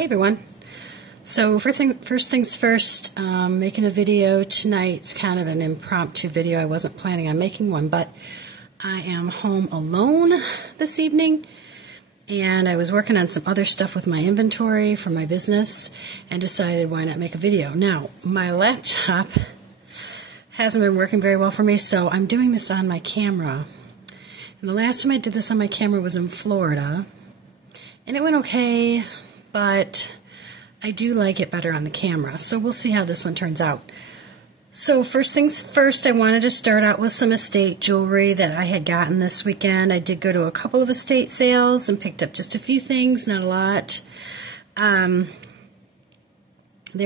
Hey everyone. So first things first, making a video tonight. It's kind of an impromptu video. I wasn't planning on making one, but I am home alone this evening, and I was working on some other stuff with my inventory for my business and decided why not make a video. Now, my laptop hasn't been working very well for me, so I'm doing this on my camera. And the last time I did this on my camera was in Florida, and it went okay, but I do like it better on the camera, so we'll see how this one turns out. So first things first, I wanted to start out with some estate jewelry that I had gotten this weekend. I did go to a couple of estate sales and picked up just a few things, not a lot. There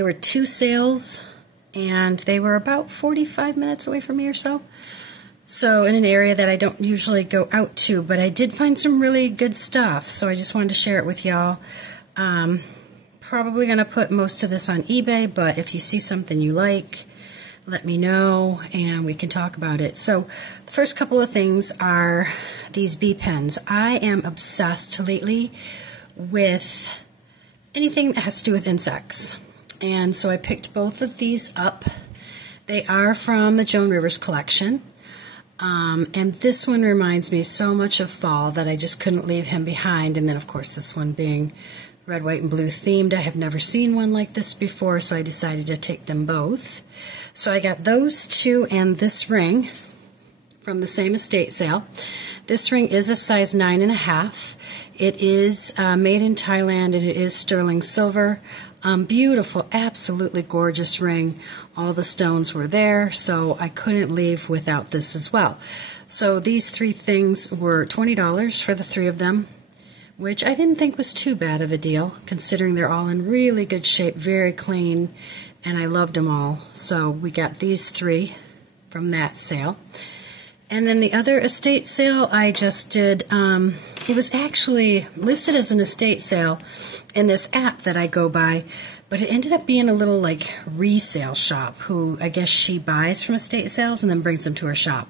were 2 sales, and they were about 45 minutes away from me or so. So in an area that I don't usually go out to, but I did find some really good stuff, so I just wanted to share it with y'all. Probably going to put most of this on eBay, but if you see something you like, let me know and we can talk about it. So the first couple of things are these bee pens. I am obsessed lately with anything that has to do with insects, and so I picked both of these up. They are from the Joan Rivers collection. And this one reminds me so much of fall that I just couldn't leave him behind. And then, of course, this one being red, white, and blue themed. I have never seen one like this before, so I decided to take them both. So I got those 2 and this ring from the same estate sale. This ring is a size 9.5. It is made in Thailand, and it is sterling silver. Beautiful, absolutely gorgeous ring. All the stones were there, so I couldn't leave without this as well. So these 3 things were $20 for the 3 of them, which I didn't think was too bad of a deal, considering they're all in really good shape, very clean, and I loved them all. So we got these 3 from that sale. And then the other estate sale I just did, it was actually listed as an estate sale in this app that I go by, but it ended up being a little like resale shop who I guess she buys from estate sales and then brings them to her shop.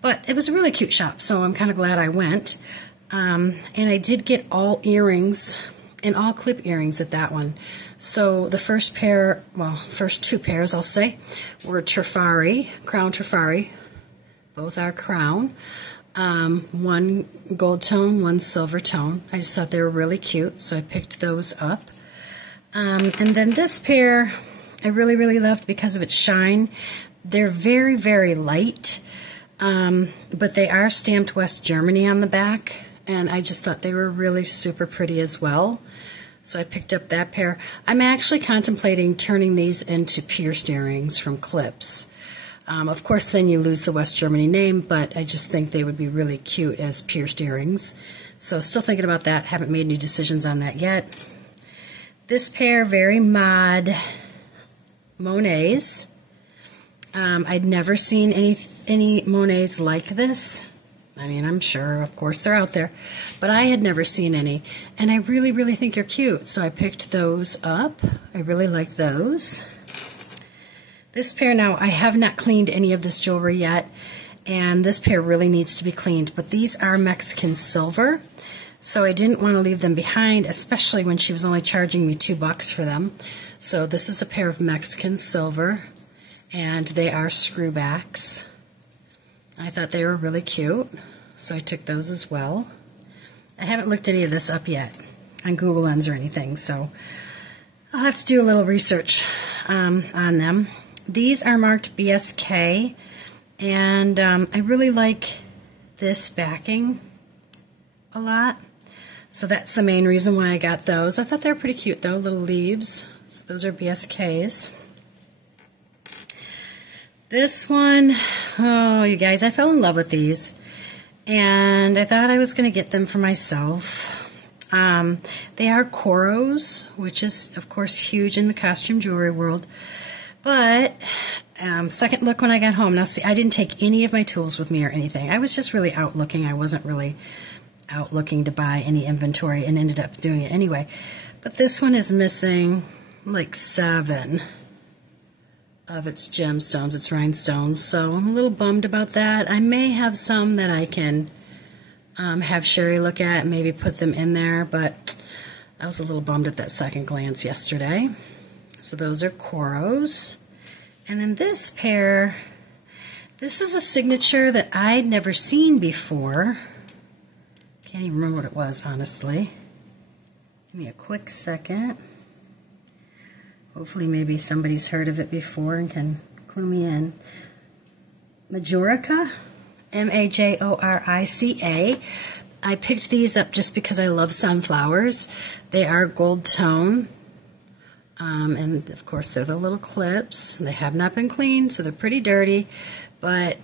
But it was a really cute shop, so I'm kind of glad I went. And I did get all earrings and all clip earrings at that one. So the first 2 pairs I'll say, were Trifari, Crown Trifari. Both are crown. One gold tone, one silver tone. I just thought they were really cute, so I picked those up. And then this pair I really loved because of its shine. They're very, very light, but they are stamped West Germany on the back, and I just thought they were really super pretty as well. So I picked up that pair. I'm actually contemplating turning these into pierced earrings from clips. Of course, then you lose the West Germany name, but I just think they would be really cute as pierced earrings. So still thinking about that. Haven't made any decisions on that yet. This pair, very mod Monets. I'd never seen any Monets like this. I mean, I'm sure, of course, they're out there, but I had never seen any, and I really think they're cute. So I picked those up. I really like those. This pair, now, I have not cleaned any of this jewelry yet, and this pair really needs to be cleaned, but these are Mexican silver, so I didn't want to leave them behind, especially when she was only charging me $2 for them. So this is a pair of Mexican silver, and they are screwbacks. I thought they were really cute, so I took those as well. I haven't looked any of this up yet on Google Lens or anything, so I'll have to do a little research on them. These are marked BSK, and I really like this backing a lot, so that's the main reason why I got those. I thought they were pretty cute though, little leaves. So those are BSKs. This one, oh you guys, I fell in love with these, and I thought I was going to get them for myself. They are Coros, which is of course huge in the costume jewelry world. But second look when I got home. Now see, I didn't take any of my tools with me or anything. I was just really out looking. I wasn't really out looking to buy any inventory and ended up doing it anyway. But this one is missing like 7 of its gemstones, its rhinestones. So I'm a little bummed about that. I may have some that I can have Sherry look at and maybe put them in there, but I was a little bummed at that second glance yesterday. So those are Coros. And then this pair, this is a signature that I'd never seen before. Can't even remember what it was, honestly. Give me a quick second. Hopefully maybe somebody's heard of it before and can clue me in. Majorica, M-A-J-O-R-I-C-A. I picked these up just because I love sunflowers. They are gold tone. And of course they're the little clips. They have not been cleaned, so they're pretty dirty, but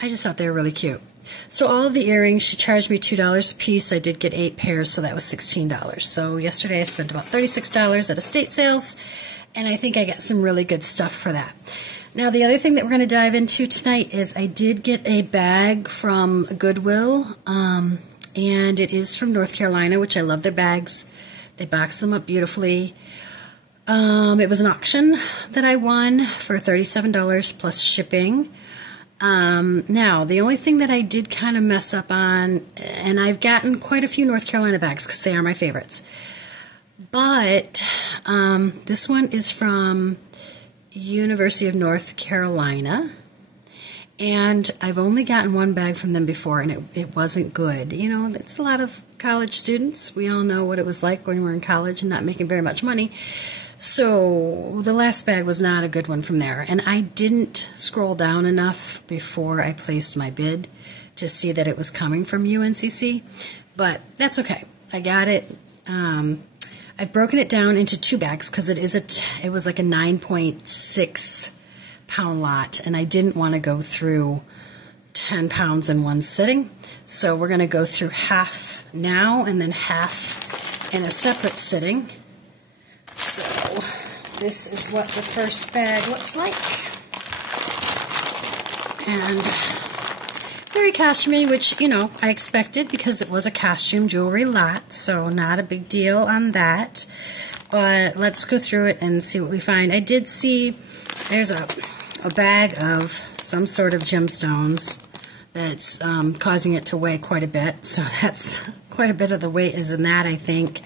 I just thought they were really cute. So all of the earrings, she charged me $2 a piece. I did get 8 pairs, so that was $16. So yesterday I spent about $36 at estate sales, and I think I got some really good stuff for that. Now the other thing that we're going to dive into tonight is I did get a bag from Goodwill, and it is from North Carolina, which I love their bags. They box them up beautifully. It was an auction that I won for $37 plus shipping. Now, the only thing that I did kind of mess up on, and I've gotten quite a few North Carolina bags because they are my favorites, but this one is from University of North Carolina, and I've only gotten one bag from them before, and it wasn't good. You know, it's a lot of college students. We all know what it was like when we were in college and not making very much money. So the last bag was not a good one from there, and I didn't scroll down enough before I placed my bid to see that it was coming from UNCC, but that's okay. I got it. I've broken it down into 2 bags because it was like a 9.6 pound lot, and I didn't want to go through 10 pounds in one sitting. So we're going to go through half now and then half in a separate sitting. So this is what the first bag looks like. And very costumey, which, you know, I expected because it was a costume jewelry lot, so not a big deal on that. But let's go through it and see what we find. I did see there's a bag of some sort of gemstones that's causing it to weigh quite a bit. So that's quite a bit of the weight is in that, I think.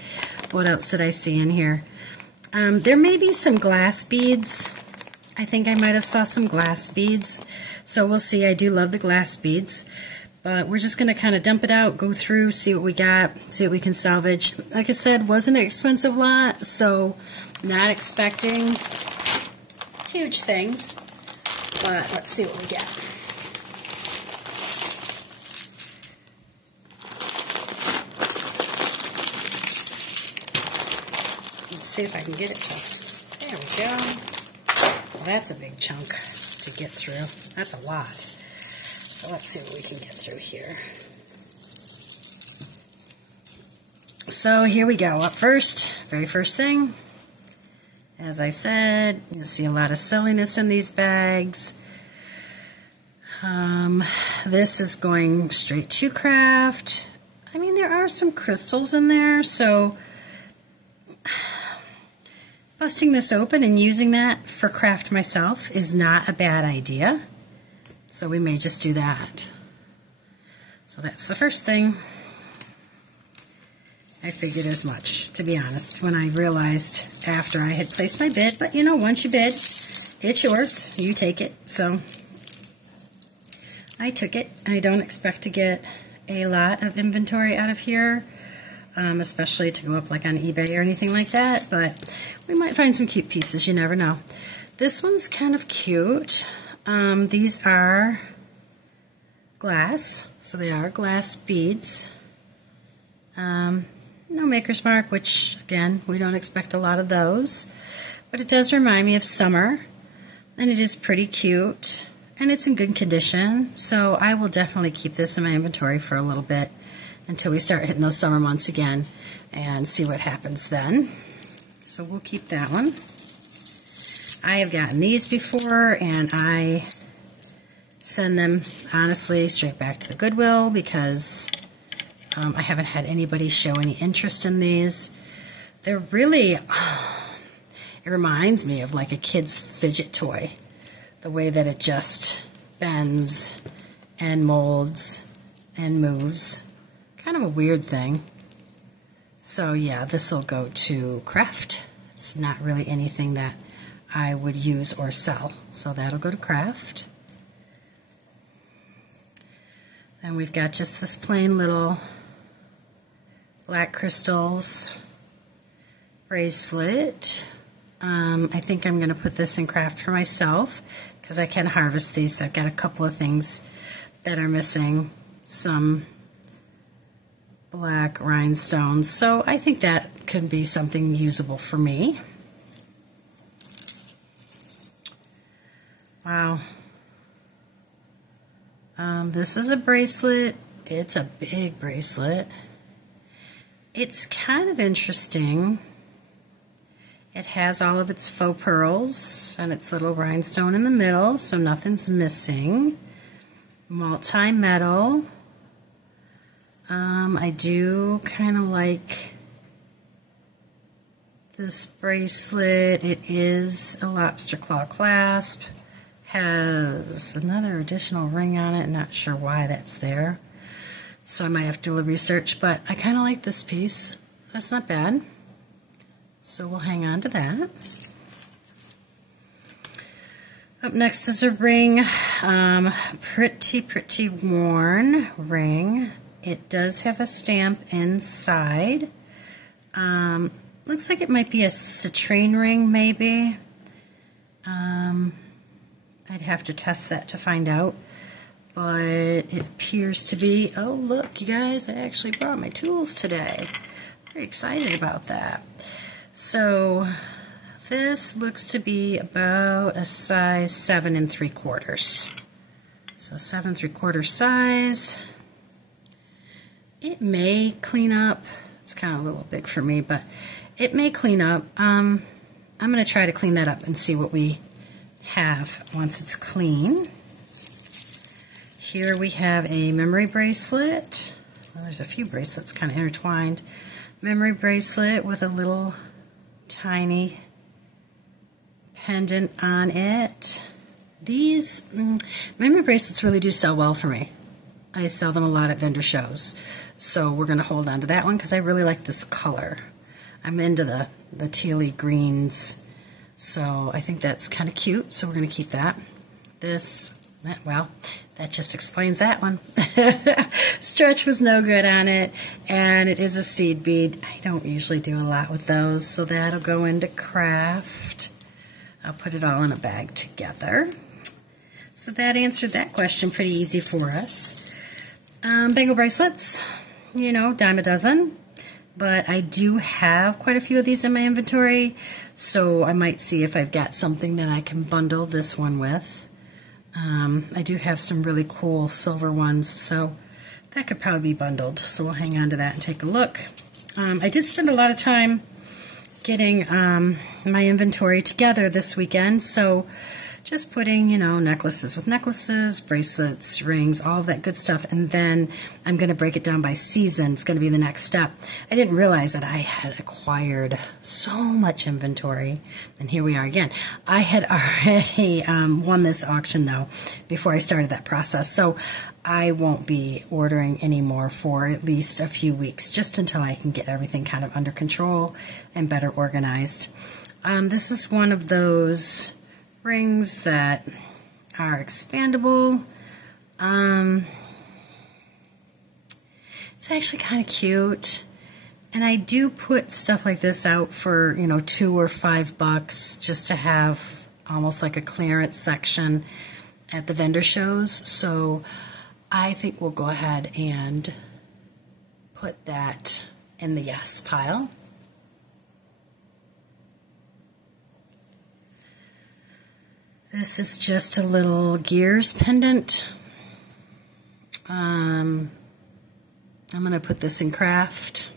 What else did I see in here? There may be some glass beads. I think I might have saw some glass beads. So we'll see. I do love the glass beads. But we're just going to kind of dump it out, go through, see what we got, see what we can salvage. Like I said, wasn't an expensive lot, so not expecting huge things. But let's see what we get. Let's see if I can get it to. There we go. Well, that's a big chunk to get through. That's a lot. So let's see what we can get through here. So here we go. Up first, very first thing. As I said, you'll see a lot of silliness in these bags. This is going straight to craft. I mean, there are some crystals in there, so busting this open and using that for craft myself is not a bad idea. So we may just do that. So that's the first thing. I figured as much, to be honest, when I realized after I had placed my bid. But, you know, once you bid, it's yours. You take it. So I took it. I don't expect to get a lot of inventory out of here, especially to go up like on eBay or anything like that. But we might find some cute pieces. You never know. This one's kind of cute. These are glass. So they are glass beads. No maker's mark, which, again, we don't expect a lot of those. But it does remind me of summer, and it is pretty cute, and it's in good condition. So I will definitely keep this in my inventory for a little bit until we start hitting those summer months again and see what happens then. So we'll keep that one. I have gotten these before, and I send them, honestly, straight back to the Goodwill because I haven't had anybody show any interest in these. They're really, it reminds me of like a kid's fidget toy. The way that it just bends and molds and moves. Kind of a weird thing. So yeah, this will go to craft. It's not really anything that I would use or sell. So that'll go to craft. And we've got just this plain little black crystals bracelet. I think I'm going to put this in craft for myself because I can harvest these. So I've got a couple of things that are missing. Some black rhinestones. So I think that could be something usable for me. Wow. This is a bracelet. It's a big bracelet. It's kind of interesting. It has all of its faux pearls and its little rhinestone in the middle, so nothing's missing. Multi-metal. I do kind of like this bracelet. It is a lobster claw clasp. Has another additional ring on it. Not sure why that's there. So I might have to do a little research, but I kind of like this piece. That's not bad. So we'll hang on to that. Up next is a ring. Pretty worn ring. It does have a stamp inside. Looks like it might be a citrine ring, maybe. I'd have to test that to find out. But it appears to be, oh look, you guys, I actually brought my tools today. Very excited about that. So this looks to be about a size 7 3/4. So 7 3/4 size. It may clean up. It's kind of a little big for me, but it may clean up. I'm going to try to clean that up and see what we have once it's clean. Here we have a memory bracelet. Well, there's a few bracelets kind of intertwined. Memory bracelet with a little tiny pendant on it. These memory bracelets really do sell well for me. I sell them a lot at vendor shows. So we're going to hold on to that one because I really like this color. I'm into the tealy greens. So I think that's kind of cute, so we're going to keep that. This, well, that just explains that one. Stretch was no good on it, and it is a seed bead. I don't usually do a lot with those, so that'll go into craft. I'll put it all in a bag together. So that answered that question pretty easy for us. Bangle bracelets, you know, dime a dozen. But I do have quite a few of these in my inventory, so I might see if I've got something that I can bundle this one with. I do have some really cool silver ones, so that could probably be bundled. So we'll hang on to that and take a look. I did spend a lot of time getting my inventory together this weekend, so just putting, you know, necklaces with necklaces, bracelets, rings, all of that good stuff, and then I'm going to break it down by season. It's going to be the next step. I didn't realize that I had acquired so much inventory, and here we are again. I had already won this auction, though, before I started that process, so I won't be ordering anymore for at least a few weeks, just until I can get everything kind of under control and better organized. This is one of those rings that are expandable. It's actually kind of cute, and I do put stuff like this out for, you know, $2 or $5 just to have almost like a clearance section at the vendor shows. So I think we'll go ahead and put that in the yes pile. This is just a little gears pendant. I'm going to put this in craft.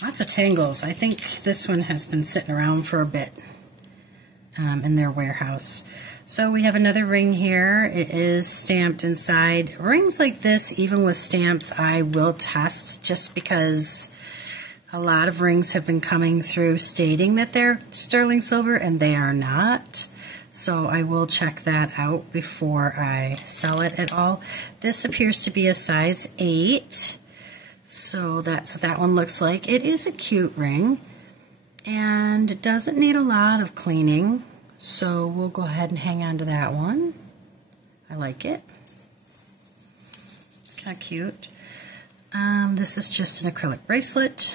Lots of tangles. I think this one has been sitting around for a bit in their warehouse. So we have another ring here. It is stamped inside. Rings like this, even with stamps, I will test just because a lot of rings have been coming through stating that they're sterling silver, and they are not. So I will check that out before I sell it at all. This appears to be a size 8. So that's what that one looks like. It is a cute ring, and it doesn't need a lot of cleaning. So we'll go ahead and hang on to that one. I like it. Kind of cute. This is just an acrylic bracelet.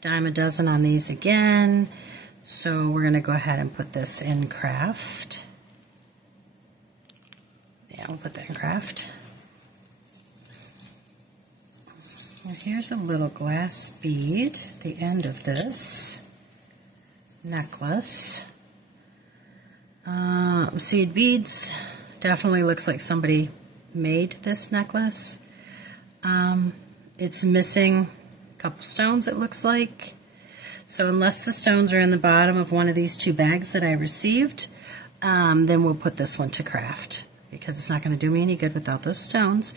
Dime a dozen on these again. So we're going to go ahead and put this in craft. Yeah, we'll put that in craft. And here's a little glass bead at the end of this necklace. Seed beads. Definitely looks like somebody made this necklace. It's missing a couple stones, it looks like. So unless the stones are in the bottom of one of these 2 bags that I received, then we'll put this one to craft, because it's not going to do me any good without those stones.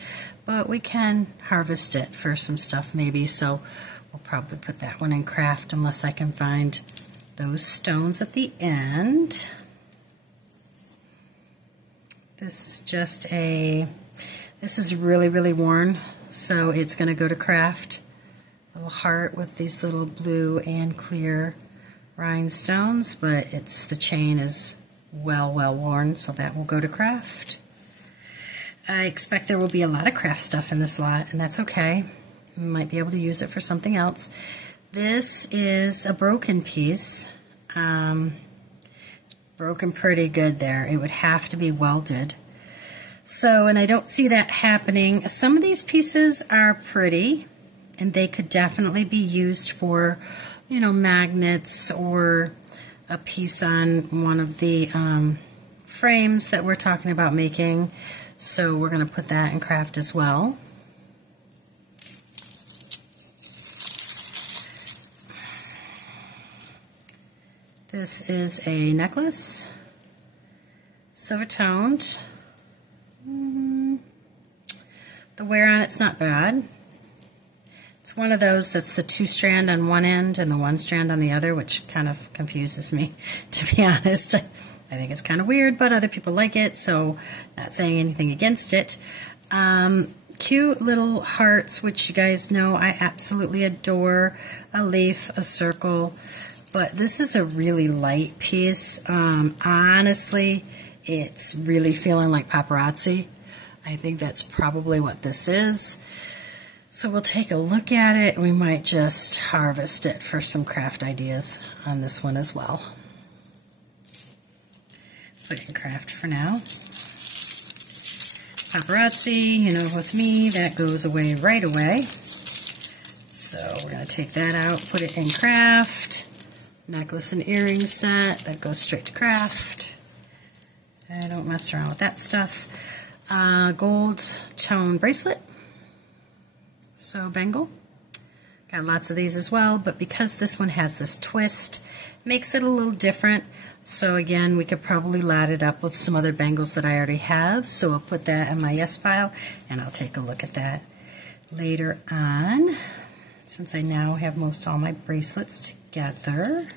But we can harvest it for some stuff maybe, so we'll probably put that one in craft unless I can find those stones at the end. This is just this is really, really worn, so it's going to go to craft. Little heart with these little blue and clear rhinestones, but the chain is well worn, so that will go to craft. I expect there will be a lot of craft stuff in this lot, and that's okay. We might be able to use it for something else. This is a broken piece. It's broken pretty good there. It would have to be welded. So, and I don't see that happening. Some of these pieces are pretty, and they could definitely be used for, you know, magnets or a piece on one of the frames that we're talking about making. So we're going to put that in craft as well. This is a necklace, silver toned. The wear on it's not bad. It's one of those that's the 2-strand on one end and the 1-strand on the other, which kind of confuses me, to be honest. I think it's kind of weird, but other people like it, so not saying anything against it. Cute little hearts, which you guys know I absolutely adore. A leaf, a circle, but this is a really light piece. Honestly, it's really feeling like paparazzi. I think that's probably what this is. So we'll take a look at it. We might just harvest it for some craft ideas on this one as well. Put it in craft for now. Paparazzi, you know, with me, that goes away right away. So we're going to take that out, put it in craft. Necklace and earring set, that goes straight to craft. I don't mess around with that stuff. Gold tone bracelet. So bangle. Got lots of these as well, but because this one has this twist, makes it a little different. So again, we could probably lat it up with some other bangles that I already have. So I'll put that in my yes pile, and I'll take a look at that later on, since I now have most all my bracelets together.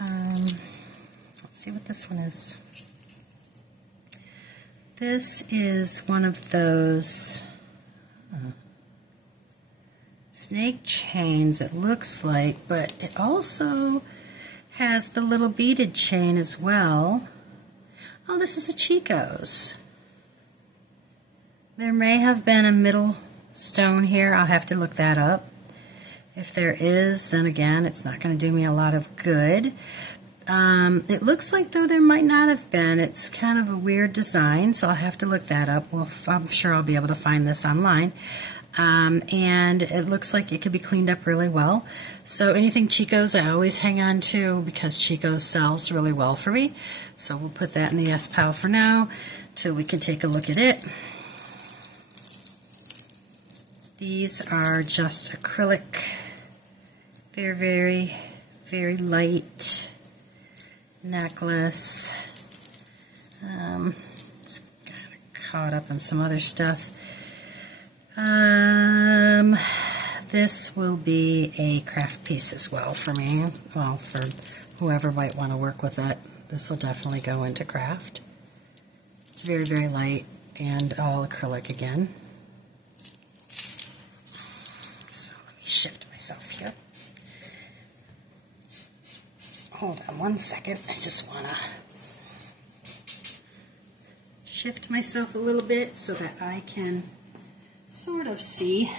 Let's see what this one is. This is one of those snake chains, it looks like, but it also has the little beaded chain as well. Oh, this is a Chico's. There may have been a middle stone here. I'll have to look that up. If there is, then again, it's not going to do me a lot of good. It looks like, though, there might not have been. It's kind of a weird design, so I'll have to look that up. Well, I'm sure I'll be able to find this online. And it looks like it could be cleaned up really well. So anything Chico's I always hang on to, because Chico's sells really well for me. So we'll put that in the yes pile for now till we can take a look at it. These are just acrylic, very, very light necklace. It's kind of caught up in some other stuff. This will be a craft piece as well for me, well, for whoever might want to work with it. this will definitely go into craft. It's very, very light and all acrylic again. So let me shift myself here. Hold on one second. I just want to shift myself a little bit so that I can sort of see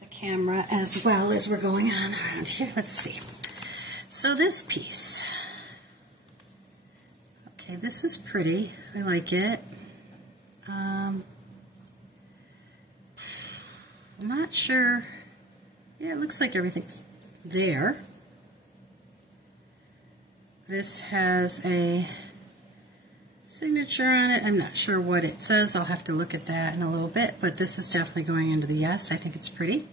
the camera as well as we're going on around here. Let's see. So this piece, okay, this is pretty. I like it. I'm not sure. Yeah, it looks like everything's there. This has a signature on it. I'm not sure what it says. I'll have to look at that in a little bit, but this is definitely going into the yes. I think it's pretty.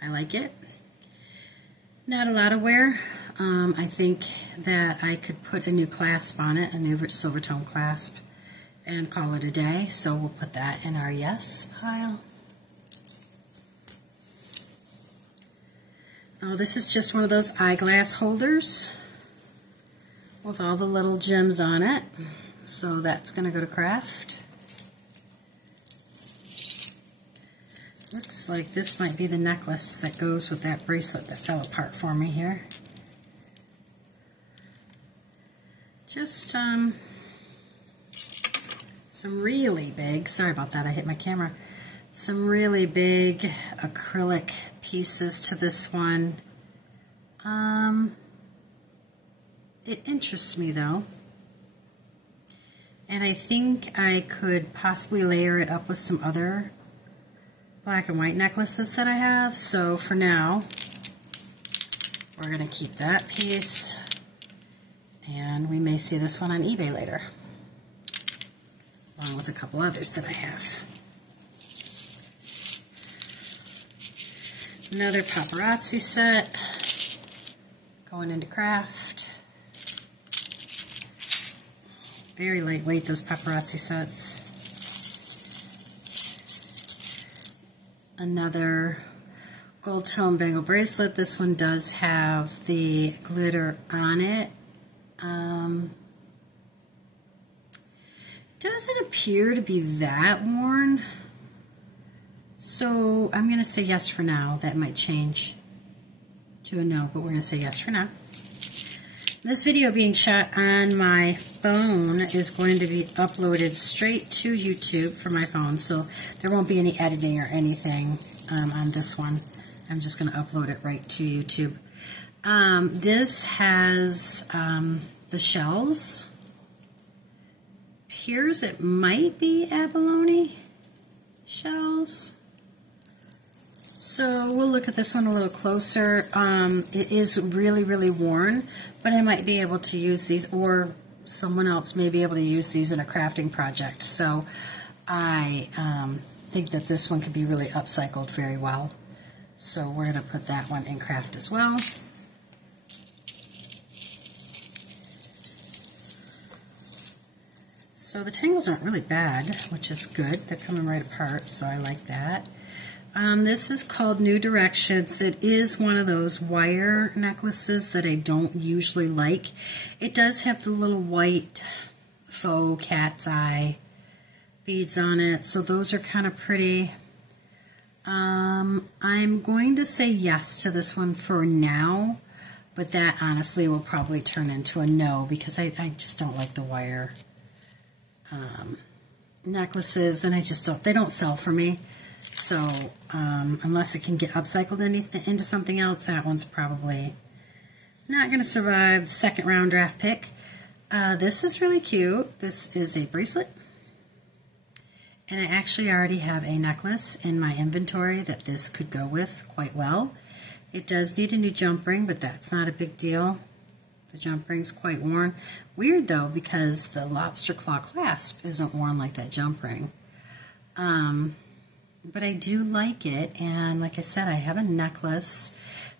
I like it. Not a lot of wear. I think that I could put a new clasp on it, a new silver tone clasp, and call it a day. So we'll put that in our yes pile. Oh, this is just one of those eyeglass holders with all the little gems on it. So that's going to go to craft. Looks like this might be the necklace that goes with that bracelet that fell apart for me here. Just some really big, sorry about that, I hit my camera, some really big acrylic pieces to this one. It interests me though, and I think I could possibly layer it up with some other black and white necklaces that I have. So for now, we're going to keep that piece, and we may see this one on eBay later, along with a couple others that I have. Another paparazzi set going into craft. Very lightweight, those paparazzi sets. Another gold tone bangle bracelet. This one does have the glitter on it. Doesn't appear to be that worn. So I'm going to say yes for now. That might change to a no, but we're going to say yes for now. This video being shot on my phone is going to be uploaded straight to YouTube for my phone, so there won't be any editing or anything on this one. I'm just going to upload it right to YouTube. This has the shells. Appears it might be abalone shells. So we'll look at this one a little closer. It is really, really worn, but I might be able to use these, or someone else may be able to use these in a crafting project. So I think that this one could be really upcycled very well. So we're going to put that one in craft as well. So the tangles aren't really bad, which is good. They're coming right apart, so I like that. This is called New Directions. It is one of those wire necklaces that I don't usually like. It does have the little white faux cat's eye beads on it, so those are kind of pretty. I'm going to say yes to this one for now, but that honestly will probably turn into a no because I just don't like the wire necklaces, and they don't sell for me. So unless it can get upcycled into something else, that one's probably not going to survive the second round draft pick. This is really cute. This is a bracelet, and I actually already have a necklace in my inventory that this could go with quite well. It does need a new jump ring, but that's not a big deal. The jump ring's quite worn. Weird though, because the lobster claw clasp isn't worn like that jump ring. But I do like it, and like I said, I have a necklace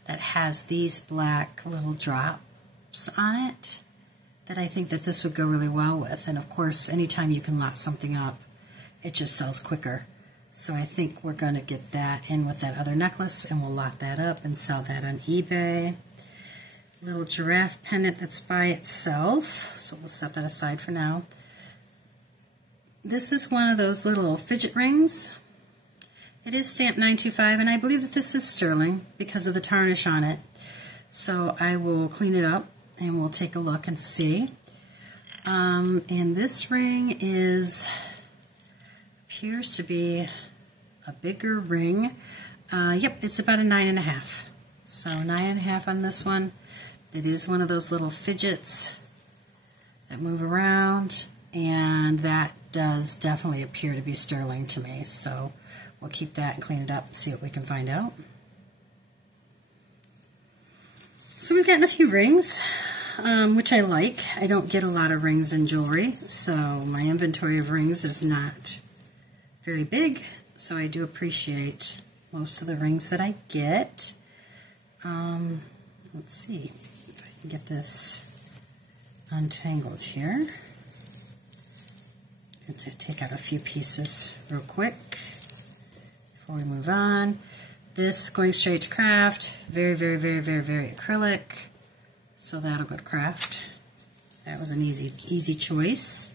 that has these black little drops on it that I think that this would go really well with. And of course, anytime you can lot something up, it just sells quicker. So I think we're going to get that in with that other necklace, and we'll lot that up and sell that on eBay. little giraffe pendant that's by itself, so we'll set that aside for now. This is one of those little fidget rings. It is stamped 925, and I believe that this is sterling because of the tarnish on it. So I will clean it up and we'll take a look and see. And this ring appears to be a bigger ring. Yep, it's about a 9.5. So 9.5 on this one. It is one of those little fidgets that move around, and that does definitely appear to be sterling to me. So we'll keep that and clean it up and see what we can find out. So we've gotten a few rings, which I like. I don't get a lot of rings in jewelry, so my inventory of rings is not very big, so I do appreciate most of the rings that I get. Let's see if I can get this untangled here. I'm going to take out a few pieces real quick before we move on. This going straight to craft, very, very, very, very, very acrylic, so that'll go to craft. That was an easy choice.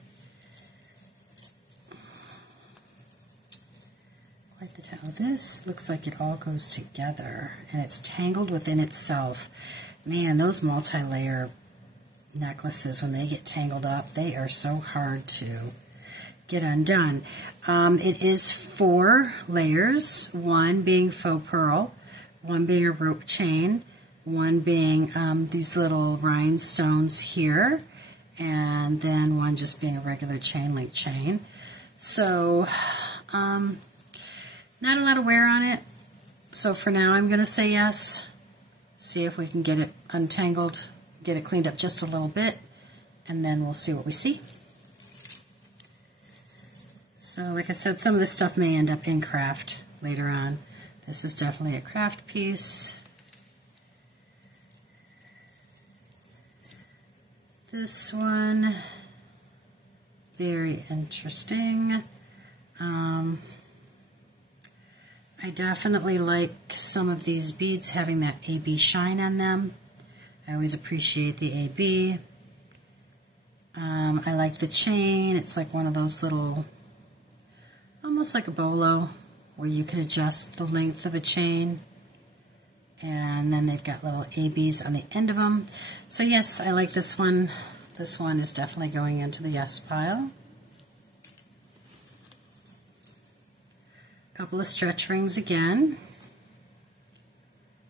Quite the towel. This looks like it all goes together, and it's tangled within itself. Man, those multi-layer necklaces, when they get tangled up, they are so hard to get undone. It is 4 layers, one being faux pearl, one being a rope chain, one being these little rhinestones here, and then one just being a regular chain link chain. So not a lot of wear on it, so for now I'm going to say yes. See if we can get it untangled, get it cleaned up just a little bit, and then we'll see what we see. So like I said, some of this stuff may end up in craft later on. This is definitely a craft piece. This one, very interesting. I definitely like some of these beads having that AB shine on them. I always appreciate the AB. I like the chain. It's like one of those little, almost like a bolo, where you can adjust the length of a chain. And then they've got little ABs on the end of them. So yes, I like this one. This one is definitely going into the yes pile. Couple of stretch rings again.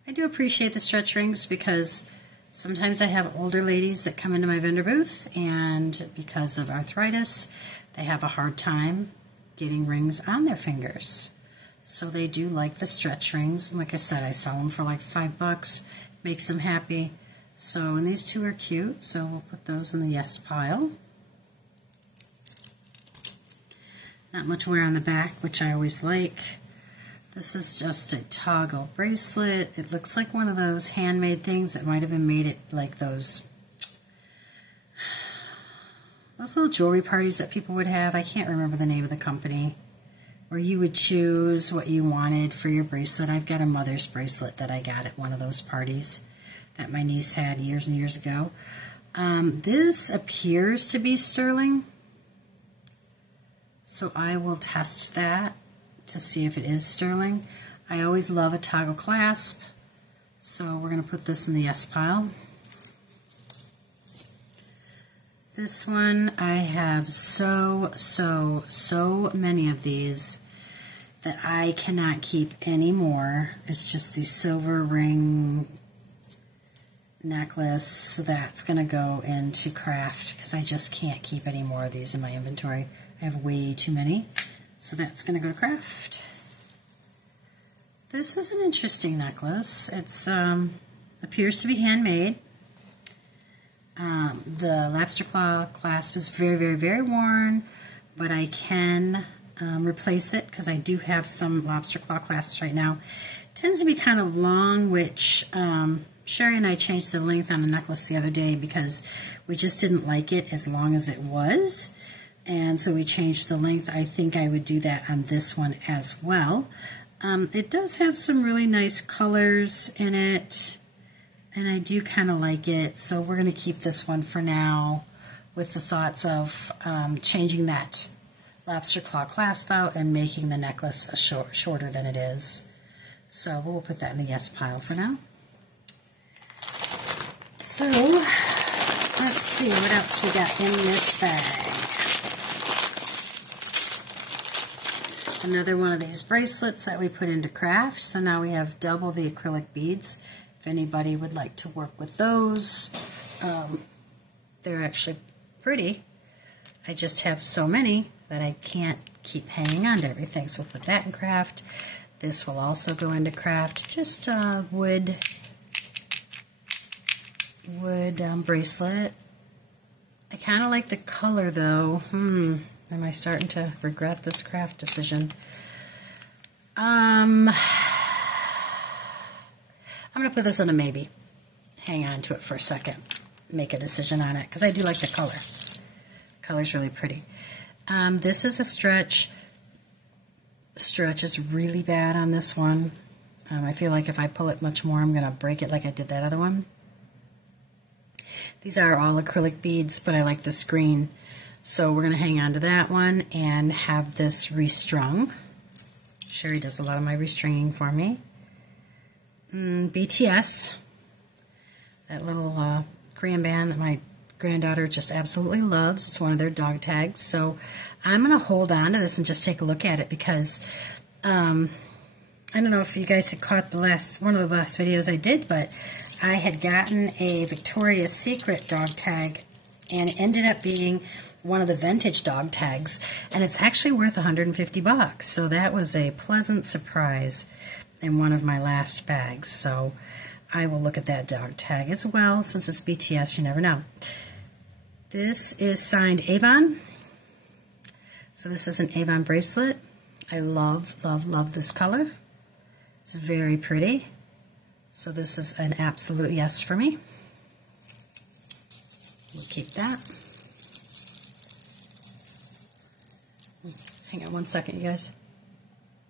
I do appreciate the stretch rings because sometimes I have older ladies that come into my vendor booth, and because of arthritis, they have a hard time getting rings on their fingers. So they do like the stretch rings, and like I said, I sell them for like $5, makes them happy. So, and these two are cute, so we'll put those in the yes pile. Not much wear on the back, which I always like. This is just a toggle bracelet. It looks like one of those handmade things that might have been made at like those little jewelry parties that people would have. I can't remember the name of the company, where you would choose what you wanted for your bracelet. I've got a mother's bracelet that I got at one of those parties that my niece had years and years ago. This appears to be sterling, so I will test that to see if it is sterling. I always love a toggle clasp, so we're going to put this in the yes pile. This one, I have so many of these that I cannot keep anymore. It's just the silver ring necklace, so that's going to go into craft because I just can't keep any more of these in my inventory. I have way too many, so that's going to go to craft. This is an interesting necklace. It's appears to be handmade. The lobster claw clasp is very worn, but I can replace it because I do have some lobster claw clasps right now. It tends to be kind of long, which Sherry and I changed the length on the necklace the other day because we just didn't like it as long as it was, and so we changed the length. I think I would do that on this one as well. It does have some really nice colors in it. And I do kind of like it, so we're going to keep this one for now with the thoughts of changing that lobster claw clasp out and making the necklace shorter than it is. So we'll put that in the yes pile for now. So let's see what else we got in this bag. Another one of these bracelets that we put into craft. So now we have double the acrylic beads. If anybody would like to work with those, they're actually pretty. I just have so many that I can't keep hanging on to everything. So we'll put that in craft. This will also go into craft. Just wood bracelet. I kind of like the color though. Am I starting to regret this craft decision? I'm going to put this in a maybe. Hang on to it for a second. Make a decision on it, because I do like the color. The color's really pretty. This is a stretch. Stretch is really bad on this one. I feel like if I pull it much more, I'm going to break it like I did that other one. These are all acrylic beads, but I like this green. So we're going to hang on to that one and have this restrung. Sherry does a lot of my restringing for me. BTS, that little Korean band that my granddaughter just absolutely loves. It's one of their dog tags. So I'm going to hold on to this and just take a look at it because I don't know if you guys had caught one of the last videos I did, but I had gotten a Victoria's Secret dog tag and it ended up being one of the vintage dog tags, and it's actually worth 150 bucks. So that was a pleasant surprise in one of my last bags. So I will look at that dog tag as well. Since it's BTS, you never know. This is signed Avon. So this is an Avon bracelet. I love, love, love this color. It's very pretty. So this is an absolute yes for me. We'll keep that. Hang on one second, you guys.